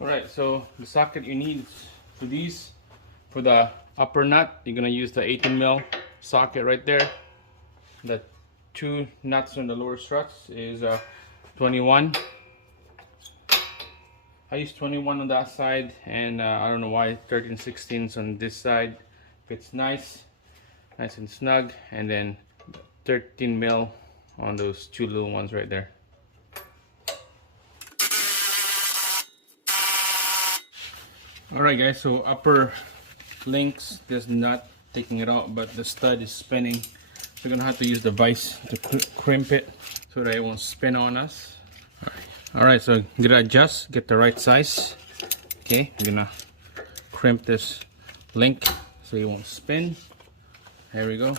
Alright, so the socket you need for these, for the upper nut, you're gonna use the 18 mil socket right there. The two nuts on the lower struts is 21. I use 21 on that side, and I don't know why 13/16 on this side. Fits nice and snug, and then 13 mil on those two little ones right there. Alright guys, so upper links, this nut taking it out, but the stud is spinning. We're gonna have to use the vise to crimp it so that it won't spin on us. Alright, so I'm gonna adjust, get the right size. Okay, I'm gonna crimp this link so it won't spin. There we go.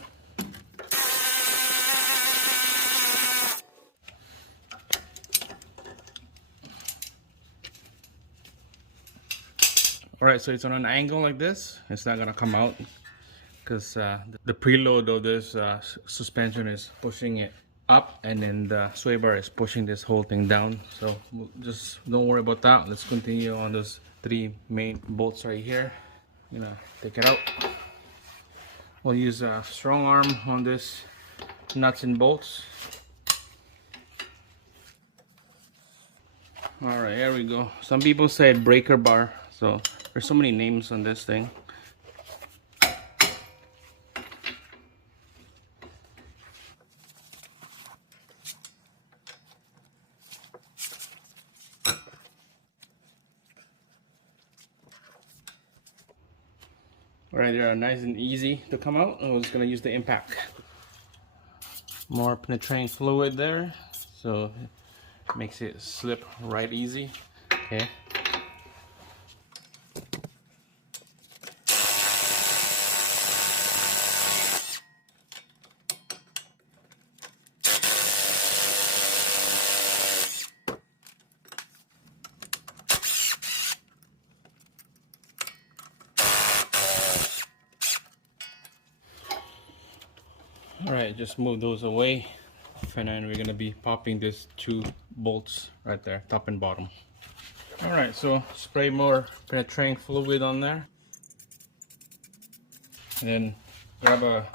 Alright, so it's on an angle like this. It's not gonna come out because the preload of this suspension is pushing it up, and then the sway bar is pushing this whole thing down. So just don't worry about that. Let's continue on those three main bolts right here. I'm gonna take it out. We'll use a strong arm on this nuts and bolts. Alright, here we go. Some people say breaker bar, so there's so many names on this thing. Alright, they are nice and easy to come out. I was gonna use the impact. More penetrating fluid there, so it makes it slip right easy. Okay. Alright, just move those away, and then we're gonna be popping these two bolts right there, top and bottom. Alright, so spray more penetrating fluid on there, and then grab a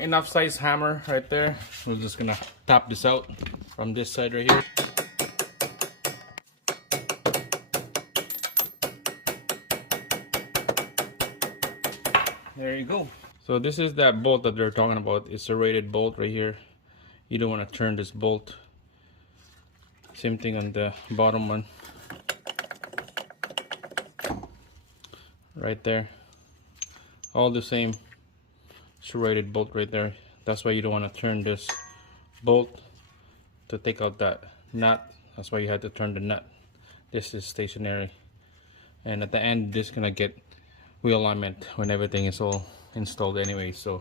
enough size hammer right there. We're just gonna tap this out from this side right here. There you go. So this is that bolt that they're talking about. It's a rated bolt right here. You don't want to turn this bolt. Same thing on the bottom one. Right there. All the same. It's a rated bolt right there. That's why you don't want to turn this bolt to take out that nut. That's why you have to turn the nut. This is stationary. And at the end, this is gonna get wheel alignment when everything is all installed anyway, so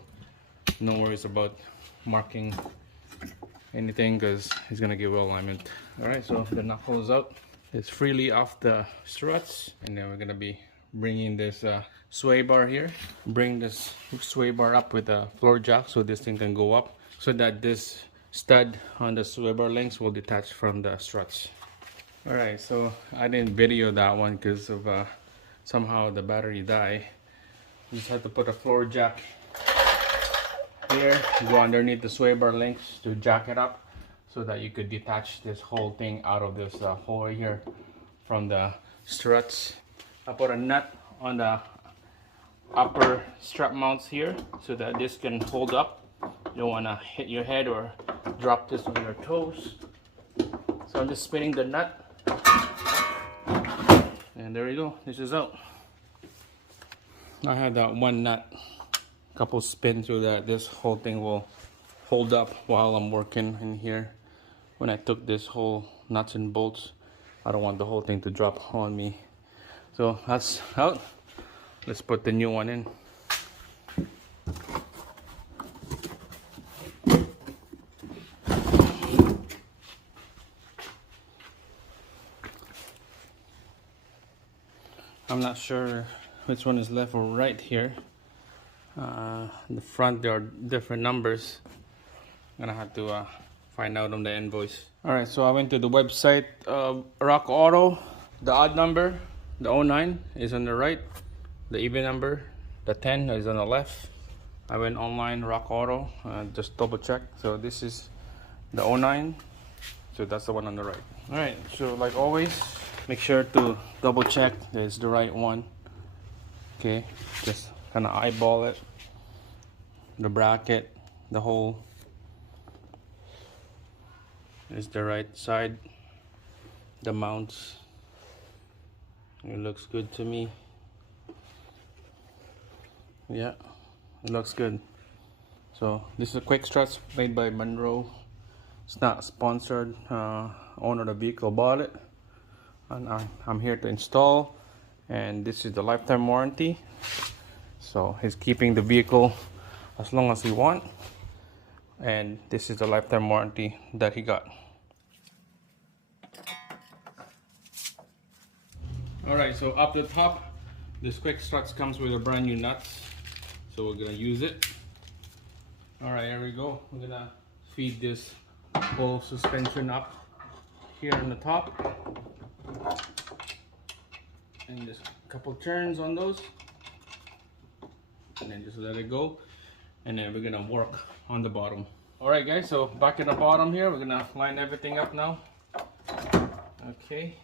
no worries about marking anything because it's gonna give wheel alignment. Alright, so the nut pulls out. It's freely off the struts, and then we're gonna be bringing this sway bar here. Bring this sway bar up with a floor jack so this thing can go up, so that this stud on the sway bar links will detach from the struts. Alright, so I didn't video that one because of somehow the battery died. You just have to put a floor jack here, go underneath the sway bar links to jack it up so that you could detach this whole thing out of this hole right here from the struts. I put a nut on the upper strap mounts here so that this can hold up. You don't want to hit your head or drop this on your toes. So I'm just spinning the nut, and there you go, this is out. I have that one nut, couple spins so that this whole thing will hold up while I'm working in here. When I took this whole nuts and bolts, I don't want the whole thing to drop on me. So that's out. Let's put the new one in. I'm not sure which one is left or right here. In the front there are different numbers. I'm gonna have to find out on the invoice. Alright, so I went to the website Rock Auto. The odd number, the 09, is on the right. The even number, the 10, is on the left. I went online, Rock Auto, just double check. So this is the 09, so that's the one on the right. All right, so like always, make sure to double check that it's the right one. Okay, just kind of eyeball it. The bracket, the hole is the right side. The mounts, it looks good to me. Yeah, it looks good. So this is a quick struts made by Monroe. It's not sponsored. Owner of the vehicle bought it, and I'm here to install. And this is the lifetime warranty. So he's keeping the vehicle as long as he want. And this is the lifetime warranty that he got. Alright, so up the top, this quick struts comes with a brand new nuts. So we're gonna use it. Alright, here we go. We're gonna feed this whole suspension up here on the top. And just a couple turns on those. And then just let it go. And then we're gonna work on the bottom. Alright guys, so back at the bottom here, we're gonna line everything up now. Okay.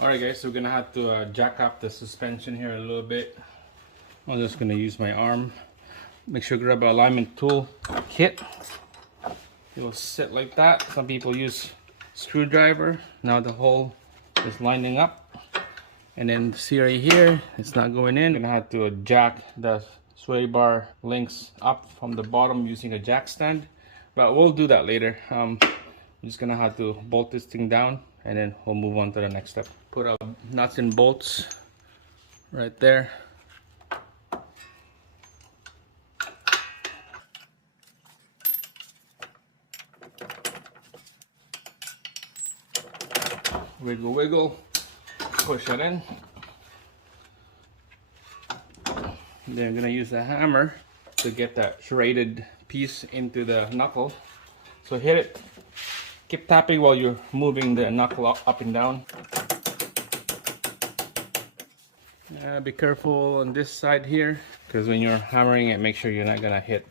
Alright guys, so we're gonna have to jack up the suspension here a little bit. I'm just gonna use my arm. Make sure you grab an alignment tool kit. It will sit like that. Some people use screwdriver. Now the hole is lining up. And then see right here, it's not going in. We're gonna have to jack the sway bar links up from the bottom using a jack stand. But we'll do that later. I'm just gonna have to bolt this thing down, and then we'll move on to the next step. Put up nuts and bolts right there. Wiggle, wiggle, push it in. Then I'm gonna use a hammer to get that serrated piece into the knuckle. So hit it. Keep tapping while you're moving the knuckle up and down. Be careful on this side here, because when you're hammering it, make sure you're not gonna hit.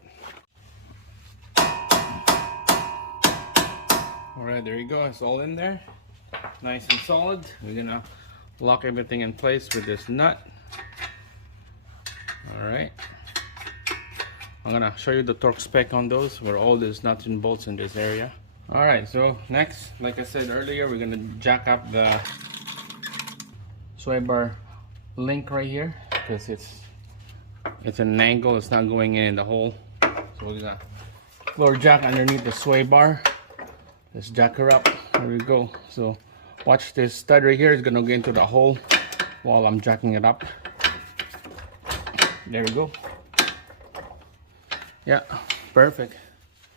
Alright, there you go, it's all in there. Nice and solid. We're gonna lock everything in place with this nut. Alright. I'm gonna show you the torque spec on those, where all these nuts and bolts in this area. Alright, so next, like I said earlier, we're gonna jack up the sway bar link right here, because it's an angle, it's not going in the hole. So we're gonna lower jack underneath the sway bar. Let's jack her up. There we go. So watch this stud right here is gonna get into the hole while I'm jacking it up. There we go. Yeah, perfect.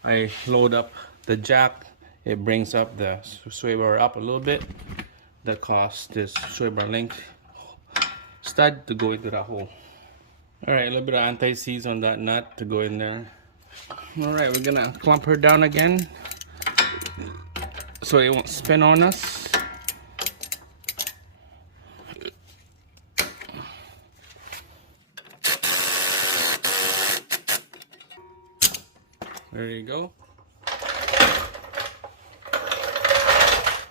I load up the jack. It brings up the sway bar up a little bit. That causes this sway bar link stud to go into that hole. Alright, a little bit of anti-seize on that nut to go in there. Alright, we're gonna clamp her down again so it won't spin on us. There you go.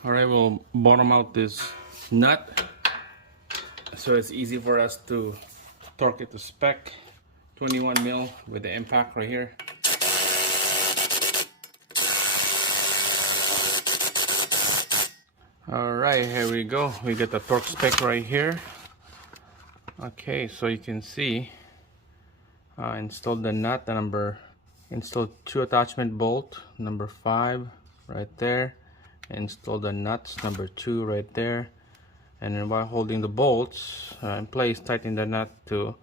Alright, we'll bottom out this nut so it's easy for us to torque it to spec. 21 mil with the impact right here. Alright, here we go. We get the torque spec right here. Okay, so you can see installed the nut, installed 2 attachment bolt, number 5 right there. Install the nuts, number 2 right there. And then while holding the bolts in place, tighten the nut to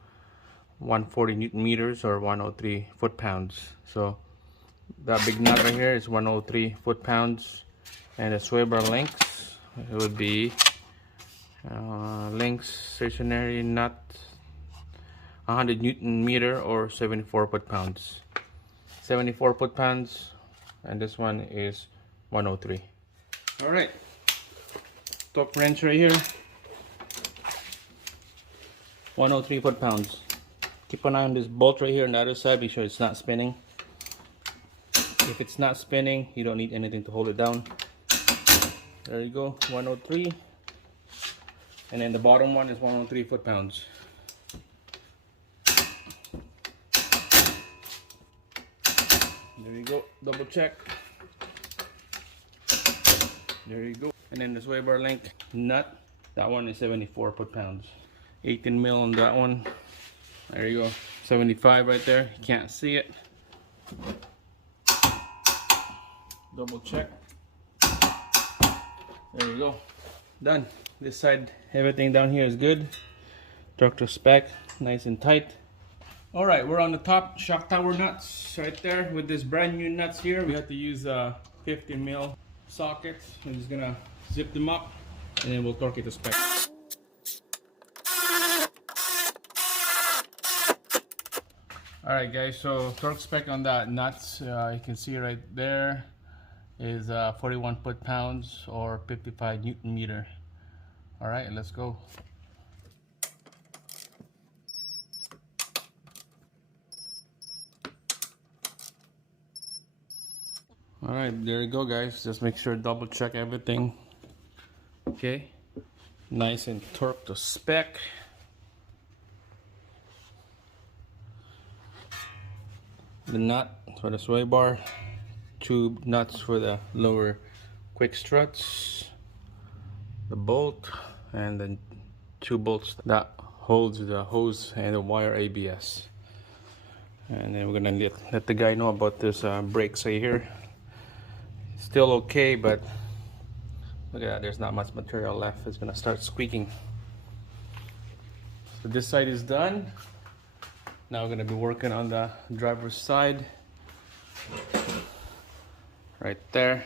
140 Newton meters or 103 foot-pounds. So that big nut right here is 103 foot-pounds. And the sway bar links, it would be links stationary nut 100 Newton meter or 74 foot-pounds. 74 foot-pounds, and this one is 103. All right, torque wrench right here, 103 foot-pounds. Keep an eye on this bolt right here on the other side. Be sure it's not spinning. If it's not spinning, you don't need anything to hold it down. There you go, 103. And then the bottom one is 103 foot-pounds. There you go, double check. There you go. And then the sway bar link nut, that one is 74 foot-pounds. 18 mil on that one. There you go, 75 right there. You can't see it. Double check. There you go, done. This side, everything down here is good. Torque to spec, nice and tight. All right, we're on the top shock tower nuts right there with this brand new nuts here. We have to use 50 mil sockets. I'm just gonna zip them up and then we'll torque it to spec. All right, guys, so torque spec on that nuts, you can see right there is 41 foot-pounds or 55 Newton meter. All right, let's go. All right, there you go, guys. Just make sure double check everything. Okay, nice and torque to spec. The nut for the sway bar, two nuts for the lower quick struts, the bolt, and then two bolts that holds the hose and the wire ABS. And then we're gonna let the guy know about this brakes right here. Still okay, but look at that, there's not much material left. It's gonna start squeaking. So this side is done. Now we're gonna be working on the driver's side right there.